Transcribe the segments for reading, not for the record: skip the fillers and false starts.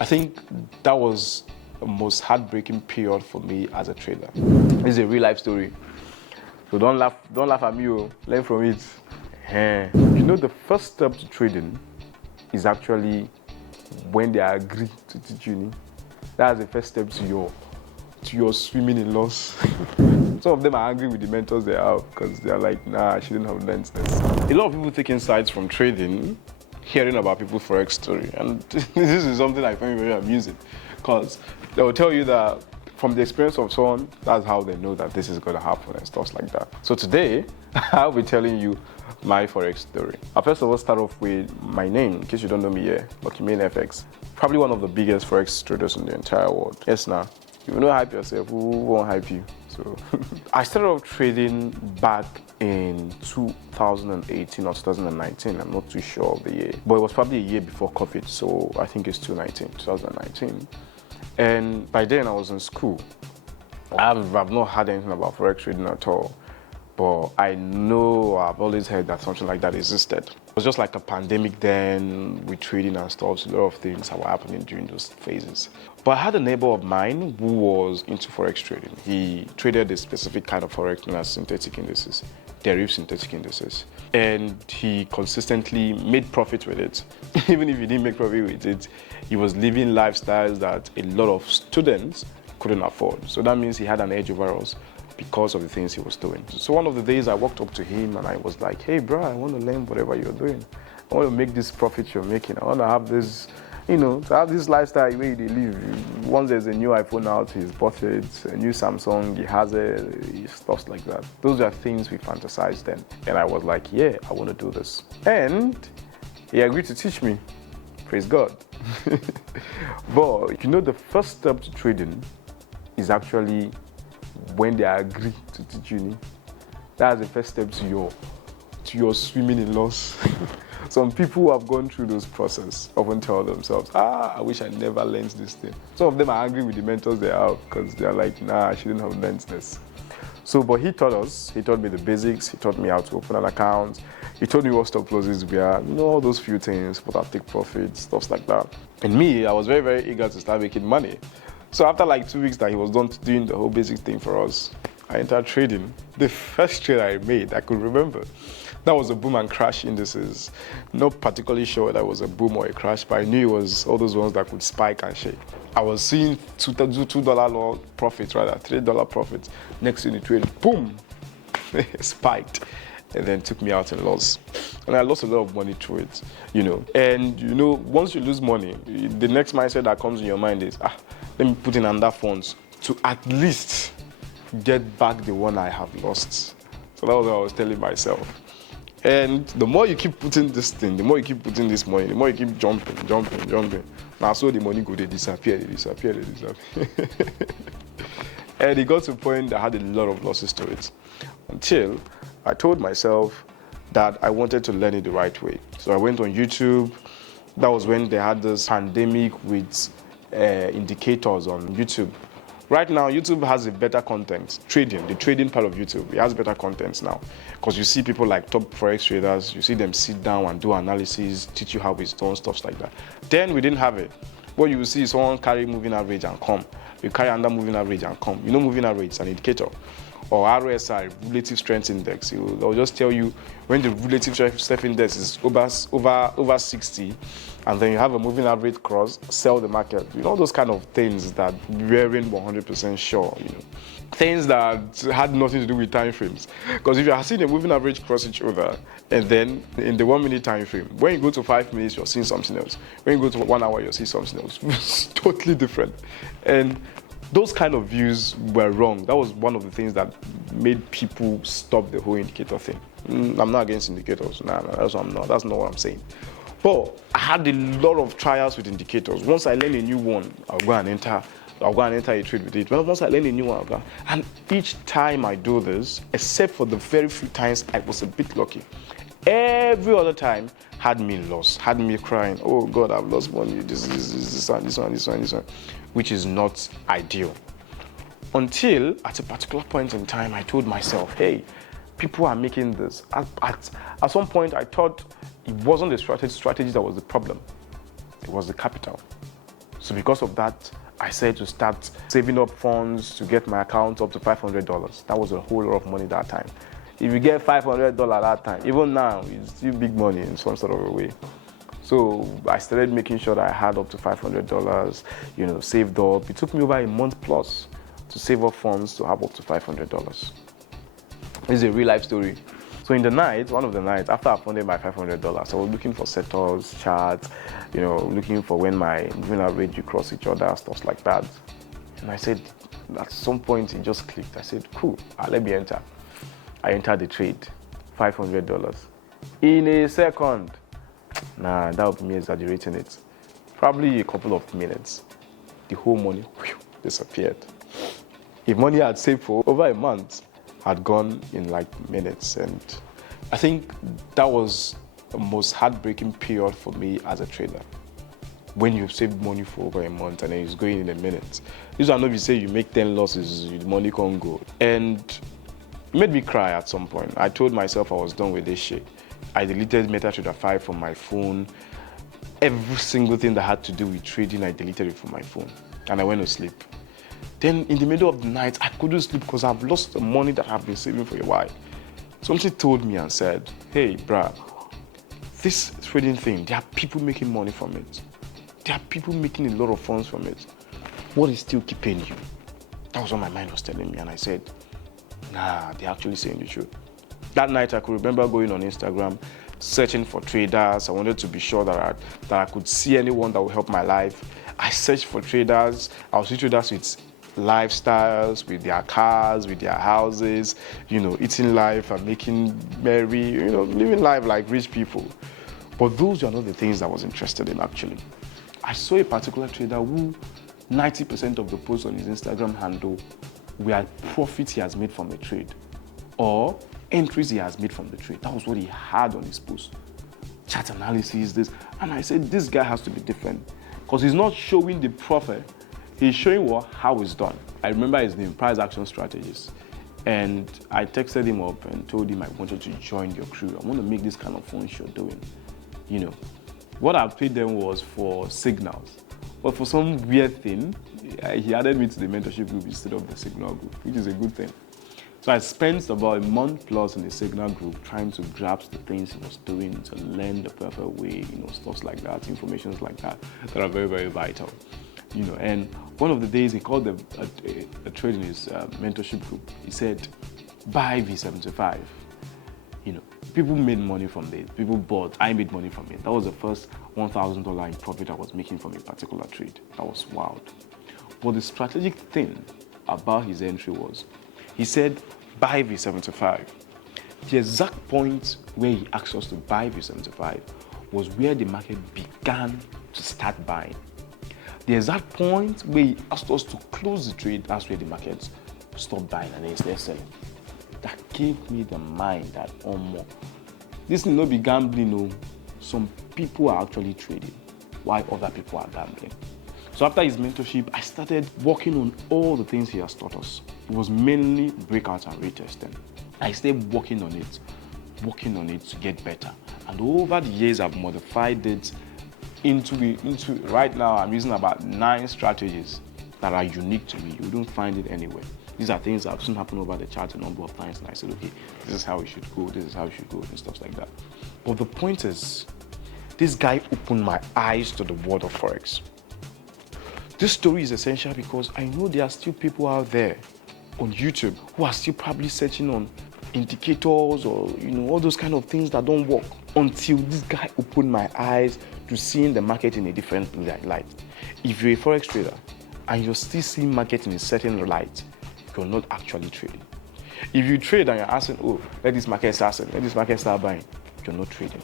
I think that was the most heartbreaking period for me as a trader. This is a real life story. So don't laugh at me, learn from it. You know, the first step to trading is actually when they agree to teach you. That's the first step to your swimming in loss. Some of them are angry with the mentors they have because they're like, nah, I shouldn't have learned this. A lot of people take insights from trading, hearing about people's Forex story. And this is something I find very amusing because they will tell you that from the experience of someone, that's how they know that this is going to happen and stuff like that. So today, I'll be telling you my Forex story. I'll first of all start off with my name, in case you don't know me yet, Okimane FX. Probably one of the biggest Forex traders in the entire world. Yes, now. If you don't hype yourself, who won't hype you? So I started off trading back in 2018 or 2019. I'm not too sure of the year, but it was probably a year before COVID. So I think it's 2019. And by then I was in school. I've not heard anything about Forex trading at all, but I know I've always heard that something like that existed. It was just like a pandemic then with trading and stuff, so a lot of things that were happening during those phases. But I had a neighbor of mine who was into Forex trading. He traded a specific kind of Forex known as synthetic indices, derivative synthetic indices. And he consistently made profit with it. Even if he didn't make profit with it, he was living lifestyles that a lot of students couldn't afford. So that means he had an edge over us because of the things he was doing. So one of the days I walked up to him and I was like, hey bro, I want to learn whatever you're doing. I want to make this profit you're making. I want to have this, to have this lifestyle where they live. Once there's a new iPhone out, he's bought it, a new Samsung, he has it, stuff like that. Those are things we fantasized then. And I was like, yeah, I want to do this. And he agreed to teach me. Praise God. But the first step to trading is actually when they agree to teach you. That's the first step to your swimming in loss. Some people who have gone through those process often tell themselves, I wish I never learned this thing. Some of them are angry with the mentors they have because they're like, nah, I shouldn't have learned this. So, but he taught me the basics, he taught me how to open an account, he told me what stop losses were, all those few things, what I take profits, stuff like that. And me, I was very, very eager to start making money. So after like 2 weeks that he was done doing the whole basic thing for us, I entered trading. The first trade I made, I could remember, that was a boom and crash indices. Not particularly sure that was a boom or a crash, but I knew it was all those ones that could spike and shake. I was seeing $2 profits, rather, $3 profits. Next in the trade, boom, spiked. And then took me out in loss. And I lost a lot of money through it, And, once you lose money, the next mindset that comes in your mind is, let me put in another funds to at least get back the one I have lost. So that was what I was telling myself. And the more you keep putting this thing, the more you keep putting this money, the more you keep jumping. Now, so the money go, they disappear. And it got to a point that I had a lot of losses to it. Until I told myself that I wanted to learn it the right way. So I went on YouTube. That was when they had this pandemic with indicators on YouTube. Right now, YouTube has a better content. The trading part of YouTube, it has better content now. Because you see people like top Forex traders, you see them sit down and do analysis, teach you how it's done, stuff like that. Then we didn't have it. What you will see is someone carry moving average and come. You carry under moving average and come. Moving average is an indicator. Or RSI, relative strength index. They'll just tell you when the relative strength index is over 60, and then you have a moving average cross, sell the market. Those kind of things that weren't 100% sure. Things that had nothing to do with time frames. Because if you are seeing a moving average cross each other, and then in the 1 minute time frame, when you go to 5 minutes, you're seeing something else. When you go to 1 hour, you'll see something else. It's totally different. And those kind of views were wrong. That was one of the things that made people stop the whole indicator thing. I'm not against indicators. No, that's what I'm not. That's not what I'm saying. But I had a lot of trials with indicators. Once I learn a new one, I'll go and enter a trade with it. Well, once I learn a new one, I'll go. And each time I do this, except for the very few times I was a bit lucky, every other time had me lost, had me crying, oh God, I've lost money, this one, which is not ideal. Until at a particular point in time, I told myself, hey, people are making this. At some point, I thought it wasn't the strategy that was the problem. It was the capital. So because of that, I said to start saving up funds to get my account up to $500. That was a whole lot of money that time. If you get $500 that time, even now, it's still big money in some sort of a way. So I started making sure that I had up to $500, saved up. It took me over a month plus to save up funds to have up to $500. This is a real life story. So in the night, one of the nights, after I funded my $500, I was looking for sectors, charts, looking for when my moving average you cross each other, stuff like that. And I said, at some point it just clicked. I said, cool, let me enter. I entered the trade, $500. In a second. Nah, that would be me exaggerating it. Probably a couple of minutes, the whole money disappeared. If money I had saved for over a month had gone in like minutes, and I think that was the most heartbreaking period for me as a trader. When you've saved money for over a month and then it's going in a minute. This one, if you say you make 10 losses, the money can't go. And it made me cry at some point. I told myself I was done with this shit. I deleted MetaTrader 5 from my phone. Every single thing that had to do with trading, I deleted it from my phone. And I went to sleep. Then in the middle of the night, I couldn't sleep because I've lost the money that I've been saving for a while. Something told me and said, hey, bruh, this trading thing, there are people making money from it. There are people making a lot of funds from it. What is still keeping you? That was what my mind was telling me. And I said, nah, they're actually saying the truth. That night, I could remember going on Instagram, searching for traders. I wanted to be sure that I could see anyone that would help my life. I searched for traders. I would see traders with lifestyles, with their cars, with their houses, eating life and making merry, living life like rich people. But those are not the things I was interested in, actually. I saw a particular trader who 90% of the posts on his Instagram handle were profits he has made from a trade or entries he has made from the trade. That was what he had on his post. Chart analysis, this. And I said, this guy has to be different because he's not showing the profit. He's showing how it's done. I remember his name, Price Action Strategies. And I texted him up and told him I wanted to join your crew. I want to make this kind of funds you're doing. What I paid them was for signals. But for some weird thing, he added me to the mentorship group instead of the signal group, which is a good thing. So I spent about a month plus in the signal group trying to grasp the things he was doing, to learn the perfect way, stuff like that, informations like that are very, very vital. And one of the days he called a trade in his mentorship group. He said, buy V75. People made money from this. People bought. I made money from it. That was the first $1,000 in profit I was making from a particular trade. That was wild. But the strategic thing about his entry was, he said, buy V75. The exact point where he asked us to buy V75 was where the market began to start buying. The exact point where he asked us to close the trade, that's where the market stopped buying and then started selling. That gave me the mind that, this will not be gambling, no. Some people are actually trading while other people are gambling. So after his mentorship, I started working on all the things he has taught us. It was mainly breakout and retesting. I stayed working on it to get better. And over the years, I've modified it into right now, I'm using about 9 strategies that are unique to me. You don't find it anywhere. These are things that have seen happen over the chart a number of times, and I said, okay, this is how we should go, this is how we should go, and stuff like that. But the point is, this guy opened my eyes to the world of Forex. This story is essential because I know there are still people out there on YouTube who are still probably searching on indicators or all those kind of things that don't work, until this guy opened my eyes to seeing the market in a different light. If you're a Forex trader and you're still seeing market in a certain light, you're not actually trading. If you trade and you're asking, let this market start selling, let this market start buying, you're not trading.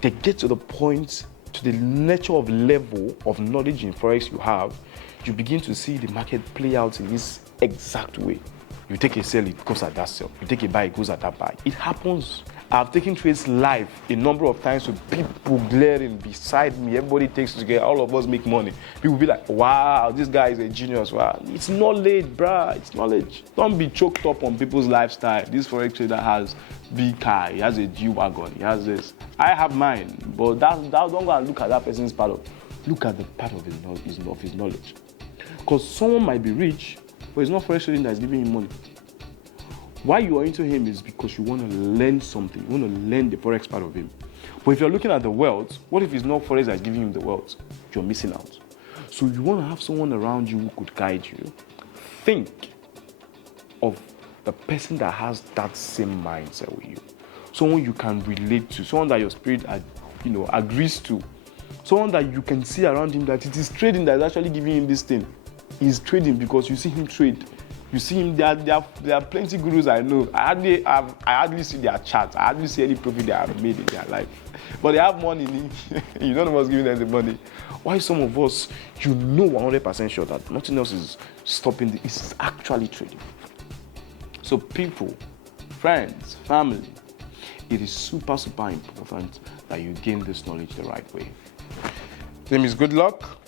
They get to the point, to the nature of level of knowledge in Forex you have, you begin to see the market play out in this exact way. You take a sell, it goes at that sell. You take a buy, it goes at that buy. It happens. I've taken trades live a number of times with people glaring beside me. Everybody takes it together. All of us make money. People be like, wow, this guy is a genius. Wow. It's knowledge, bruh. It's knowledge. Don't be choked up on people's lifestyle. This Forex trader has big car. He has a G-Wagon. He has this. I have mine. But don't go and look at that person's paddock. look at the part of his knowledge. Because someone might be rich, but it's not Forex trading that is giving him money. Why you are into him is because you want to learn something. You want to learn the Forex part of him. But if you're looking at the wealth, what if it's not Forex that's giving him the wealth? You're missing out. So you want to have someone around you who could guide you. Think of the person that has that same mindset with you. Someone you can relate to. Someone that your spirit agrees to. Someone that you can see around him that it is trading that is actually giving him this thing. He's trading because you see him trade. You see him, there are plenty gurus I know. I hardly see their charts. I hardly see any profit they have made in their life. But they have money. You don't know what's giving them the money. Why some of us, 100% sure that nothing else is stopping this. It's actually trading. So people, friends, family, it is super, super important that you gain this knowledge the right way. His name is Good Luck.